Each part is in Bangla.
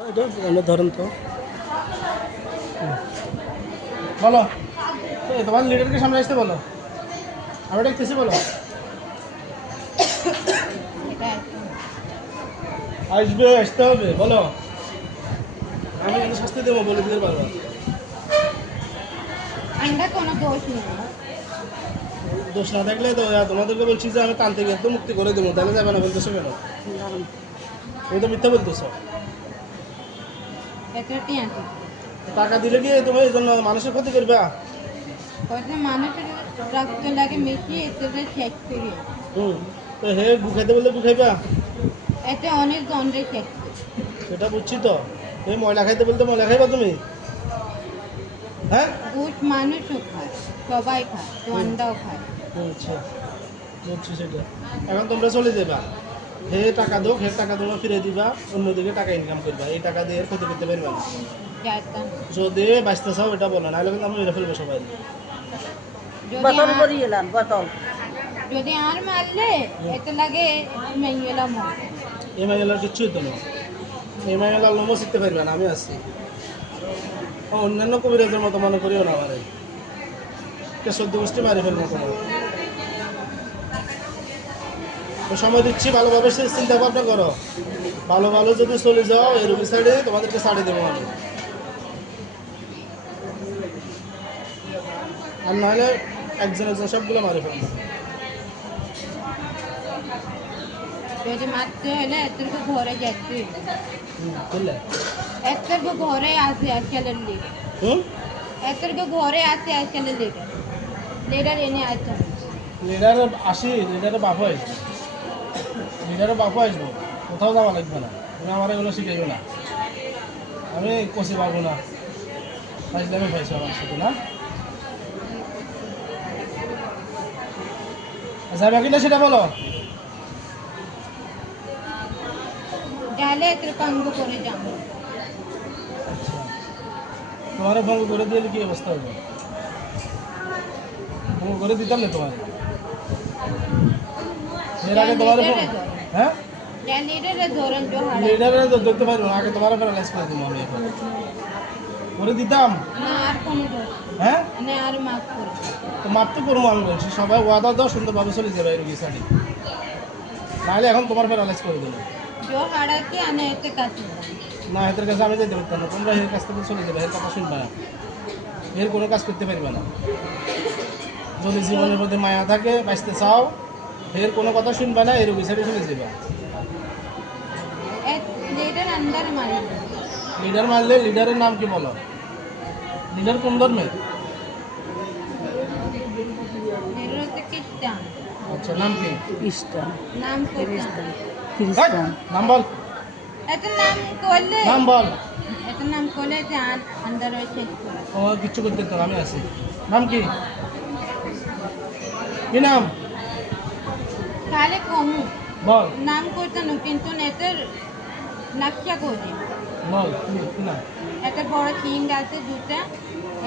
এটা আমরা ধরেন তো বলো তোমার লিডারকে সামনে আসতে বলো আমরা দেখতেছি বলো আসবে আসতে হবে বলো আমি শাস্তি দেবো বলে দিতে পারবো দোষ না থাকলে তো তোমাদেরকে বলছি যে আমি তান্ত্রিক একদম মুক্তি করে দেবো তাহলে যাবে না বলতেছো কেন তুমি তো মিথ্যা বলতেছো টাকা দিলে কি তুমি এই জন্য মানুষের ক্ষতি করবে তো হে গুখাইতে বললে গুখাইবা অনেক দণ্ডে সেটা বুঝছি তো তুমি ময়লা খাইতে বলতে ময়লা খাইবা তুমি হ্যাঁ মানুষও খায় সবাই খায় দণ্ডাও খায় আচ্ছা বুঝছি সেটা এখন তোমরা চলে যাবা হে টাকা দো হে টাকা তোমরা ফিরে দিবা অন্যদিকে টাকা ইনকাম করবা এই টাকা দিয়ে ক্ষতি করতে পারবে না যদি বাঁচতে চাও এটা বলো নাহলে কিন্তু আমি মেরে ফেলবো সবাই যদি আর মারলে এতে লাগে এই মাইলার কিচ্ছু হতো না এই মাইলার লোমও শিখতে পারবে না আমি আসছি অন্যান্য কবিরাজের মতো মনে করিও না আমার সদ্য গোষ্ঠী মারি ফেলবো তোমার সময় দিচ্ছি ভালোভাবে সে চিন্তা ভাবনা করো ভালো ভালো যদি চলে যাও এই রুগী সাইডে তোমাদেরকে ছাড়িয়ে দেবো আমি আর নাহলে একজন একজন সবগুলো মারি ফেলবো যদি মারতে হলে এত ঘরে যেতে বুঝলে এত ঘরে আসে আজকালের লিডার এত ঘরে আসে আজকালের লিডার লিডার এনে আসছে লিডার আসি লিডারের বাপু আসবো লিডারের বাপু আসবো কোথাও যাওয়া লাগবে না তুমি আমার এগুলো শিখাইবে না আমি কষি পারবো না পাইলে আমি পাইছি আমার সাথে না যাবে কিনা সেটা বলো গেলে এত ভঙ্গ করে যাবো তোমার ভঙ্গ করে দিলে কি অবস্থা হবে ভঙ্গ করে দিতাম না তোমার এর আগে তোমার হ্যাঁ লিডারে তো দেখতে পারবো না আগে তোমার প্যারালাইজ করে দিব আমি এখন করে দিতাম হ্যাঁ তো মাপ তো করবো আমি বলছি সবাই ওয়াদা দাও সুন্দরভাবে চলে যাবে রুগী সাইডে নাহলে এখন তোমার প্যারালাইজ করে দেবো না এদের কাছে আমি যেতে পারতাম না তোমরা এর কাছ থেকে চলে যাবে এর কথা শুনবে না এর কোনো কাজ করতে পারবে না যদি জীবনের মধ্যে মায়া থাকে বাঁচতে চাও এর কোনো কথা শুনবে না এর রুগী সাইডে চলে যাবে লিডার মারলে লিডারের নাম কি বলো লিডার কোন ধর্মের আচ্ছা নাম কি নাম বল নাম বল তোমার কিচ্ছু করতে তো আমি আছি নাম কি কি নাম বল নাম করতেন কিন্তু নেতের নকশা করে বল কি নাম একটা বড় শিং আছে দুটা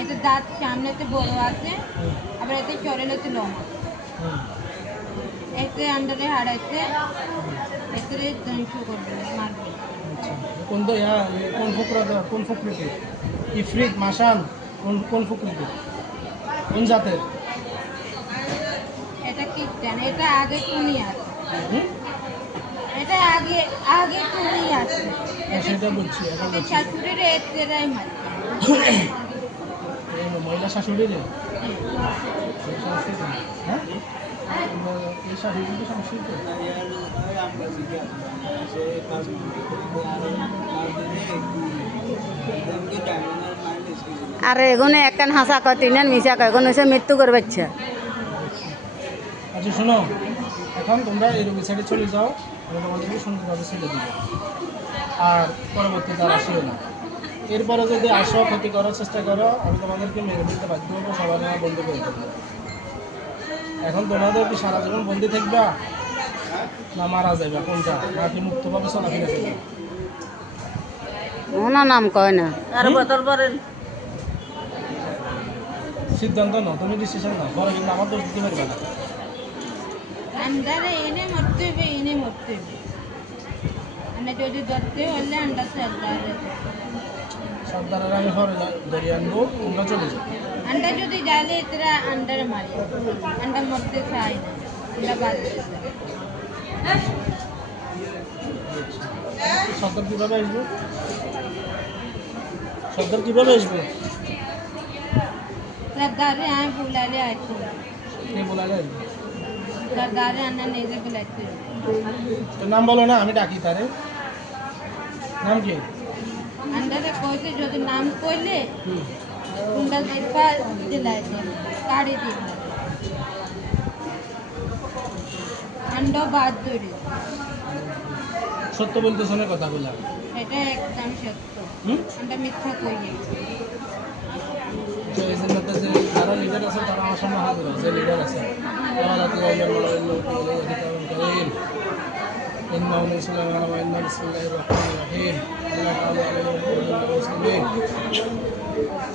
এটা দাঁত সামনেতে বড় আছে আবার এতে শরীরেতে লম্বা এতে আন্ডারে হাড় আছে এতে ধ্বংস করবে মারবে কোন তো কোন কোন ফকরিতে ইফরিত মাসান কোন ফকরিতে কোন জাতের এটা কি জান এটা আগে তুমি আছে এটা আগে আগে তুমি আছে সেটা বলছি এখন বলছি শাশুড়ির এতেরাই মারছে মহিলা শাশুড়ি রে হ্যাঁ এই শাশুড়ি তো সংস্কৃত আর এগুলো একখান হাসা কয় তিনজন মিশা কয় এগুলো হচ্ছে মৃত্যু করবে ইচ্ছা আচ্ছা শোনো এখন তোমরা এই রোগী সাইডে চলে যাও আমি তোমাদেরকে সুন্দরভাবে ছেড়ে দেবো আর পরবর্তীতে আর আসিও না এরপরে যদি আসো ক্ষতি করার চেষ্টা করো আমি তোমাদেরকে মেরে দিতে বাধ্য হবো সবার নেওয়া বন্ধ করে দেবো এখন তোমাদের কি সারা জীবন বন্দি থাকবা না মারা যাবে কোনটা নাকি মুক্তভাবে চলাফেরা করবে ওনার নাম কয় না আর বদল করেন সিদ্ধান্ত নাও তুমি ডিসিশন নাও পরে কিন্তু আমার দোষ দিতে পারবে না अंदर एने मरते हुए इन्हें मरते हुए যদি ধরতে হলে আন্ডার সর্দারের আমি ঘরে ধরে আনবো, তোমরা চলে যাও। अंडा जो दी जाले इतना अंडा मारी अंडा मरते चाहे अंडा बाज সর্দার কীভাবে আসবে? সর্দার কীভাবে আসবে? सरदार आए बुला ले आए थे কে বলালে আসবে? सरदार अन्ना नहीं से बुलाए थे তোর নাম বলো না, আমি ডাকি তারে। নাম কি? अंडा से कोई से जो नाम कोई ले उनका दिलपा दिलाए थे काढ़ी दी अंडा बाज दूरी সত্য বলতেছো না কথাগুলা? এটা একদম সত্য হুম? अंडा मिथ्या कोई है তো এই জন্য তো যে যারা লিডার আছে তারা আমার সামনে হাজির হয়, যে লিডার আছে إنه من سليمان وإنه بسم الله الرحمن الرحيم الله تعالى عليه وسلم المسلمين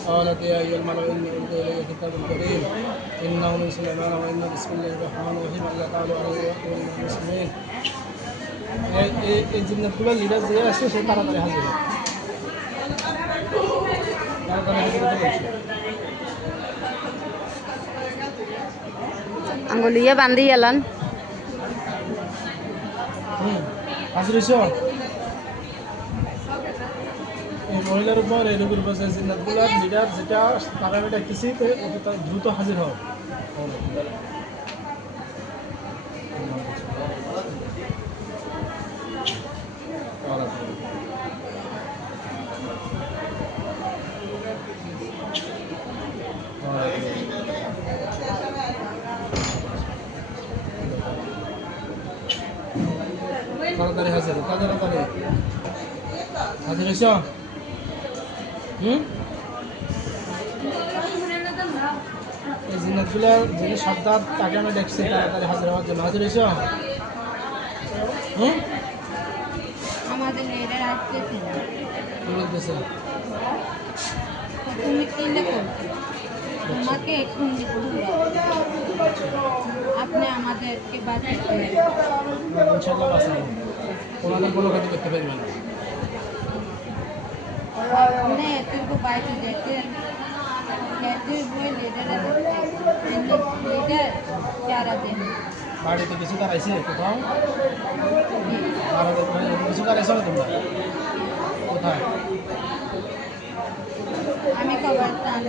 قالت يا أيها الملأ إني ألقي إلي كتاب كريم إنه من سليمان وإنه بسم الله الرحمن الرحيم الله تعالى عليه وسلم المسلمين এই জিন্নাতগুলো লিডার যে আছে সে তাড়াতাড়ি হাজির হয়, তাড়াতাড়ি হাজির হতে বলছে। আঙ্গুলিয়ে বান্ধি এলান। হাজির হয়েছ? এই মহিলার উপর এই রোগীর উপর যে জিন্নাতগুলার লিডার যেটা তারা আমি ডাকতেছি দ্রুত হাজির হও। তাড়াতাড়ি হাজির হও, তাড়াতাড়ি হাজির হয়েছ? এই জিনিসগুলো যিনি সর্দার তাকে আমি দেখছি তাড়াতাড়ি হাজির হওয়ার জন্য। হাজির হয়েছ? আমাদের লিডার আসতেছে না কি বলতেছে? তুমি কিনে করছো তোমাকে এখন আপনি আমাদেরকে বাঁচাতে ইনশাল্লাহ বাঁচাবো, ওনাদের কোনো ক্ষতি করতে পারবে না। আপনি এতটুকু বাইরে যেতে कहते हुए लीडर लीडर चारा दिन বাড়িতে কিছু দাঁড়াইছে কোথাও? কিছু দাঁড়াইছো না তোমরা? কোথায়? हमें कब्रस्तान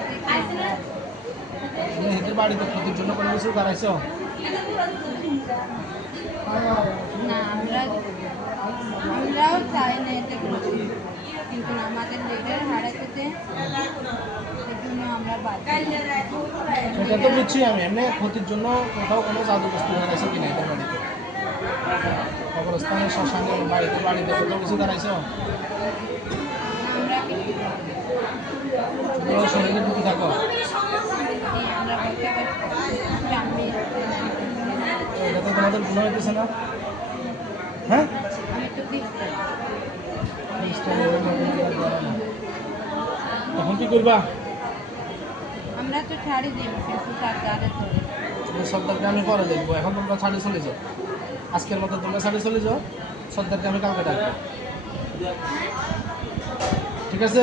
এদের বাড়িতে ক্ষতির জন্য কোনো কিছু দাঁড়াইছ? না আমরাও চাই না এতে কিছু কিন্তু আমাদের লিডার হারাইতে সেজন্য আমরা বাধ্য সেটা তো বুঝছি আমি, এমনি ক্ষতির জন্য কোথাও কোনো জাদু বস্তু দাঁড়াইছো কিনা এদের বাড়িতে? কবরস্থানে শ্মশানে বাড়িতে কোথাও কিছু দাঁড়াইছ? আমরা কিছু শুধু শরীরে ঢুকে থাকো? আমরা বলতে পারি আমি এটা তো তোমাদের গুণ হইতেছে না? হ্যাঁ, আমি তো তখন কি করবা? আমরা তো ছাড়ি দিই কিন্তু সরকারে ধরে সর্দারকে আমি পরে দেখবো, এখন তোমরা ছাড়ে চলে যাও। আজকের মতো তোমরা ছাড়ে চলে যাও, সর্দারকে আমি কাউকে ডাকবো, ঠিক আছে?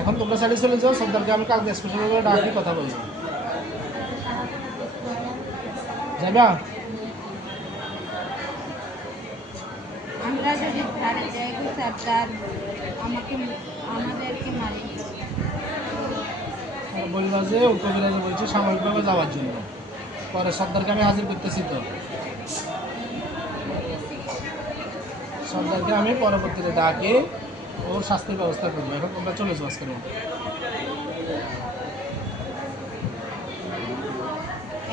এখন তোমরা ছাড়ে চলে যাও, সর্দারকে আমি কাউকে স্পেশাল করে ডাকি কথা বলবো, যাইবা? আমরা যদি ছাড়ি যাই সরকার আমাদেরকে মারি বলবা যে কবিরাজে বলছে সাময়িকভাবে যাওয়ার জন্য, পরে সর্দারকে আমি হাজির করতেছি, তো সর্দারকে আমি পরবর্তীতে ডাকে ওর শাস্তির ব্যবস্থা করবো। এখন তোমরা চলে যাও আজকের মতো।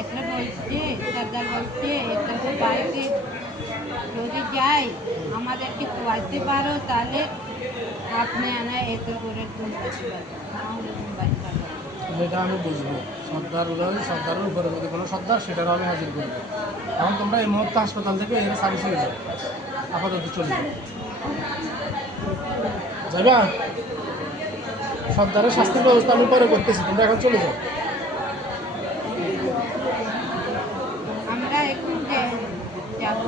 একটা বলছে সরকার বলছে একটা বাড়িতে যদি যাই আমাদেরকে খোয়াতে পারো তাহলে আপনি আনা এত করে যেটা আমি বুঝবো সর্দারের উপরে যদি কোনো সর্দার সেটারও আমি হাজির করবো। এখন তোমরা এই মুহূর্তে হাসপাতাল থেকে এর সার্ভিস হয়ে যাও, আপাতত চলে যাও, যাইবা? সর্দারের শাস্তির ব্যবস্থা আমি পরে করতেছি, তোমরা এখন চলে যাও। আমরা এখন যাব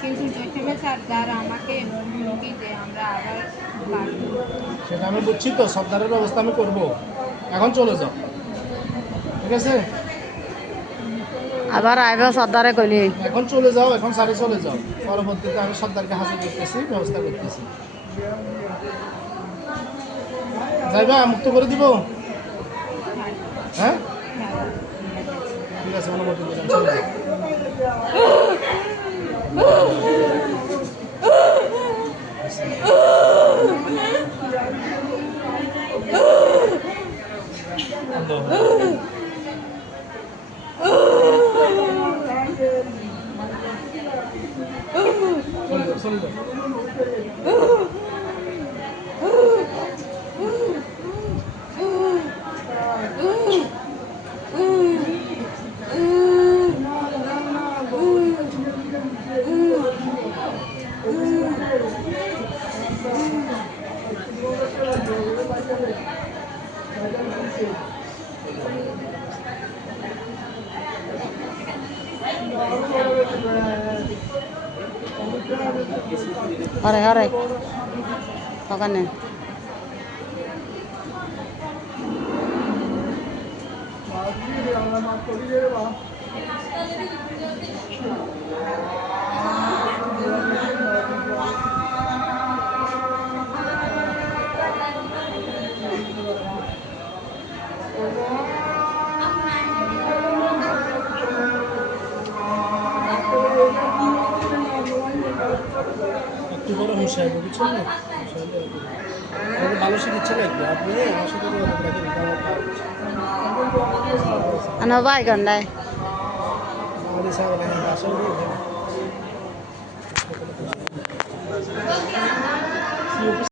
কিন্তু যেখানে সরকার আমাকে হুমকি দেয় আমরা আবার সেটা আমি বুঝছি তো, সর্দারের ব্যবস্থা আমি করব। এখন চলে যাও, ঠিক আছে? আবার আইব সর্দারে কইলি এখন চলে যাও, এখন সারে চলে যাও। পরবর্তীতে আমি সর্দারকে হাজির করতেছি, ব্যবস্থা করতেছি। যাইবা, মুক্ত করে দিব? হ্যাঁ, ঠিক আছে, অনুমতি দিলাম, চলে যাও। চলে যাও, চলে যাও। হরে হরে ওখানে একটু বড় হুঁশিয়ার বুঝছেন না? আমাদের ভালো চিকিৎসা লাগবে, আপনি আমার সাথে যোগাযোগ রাখেন। ভাই গন্ডায় আমাদের সাথে আসলে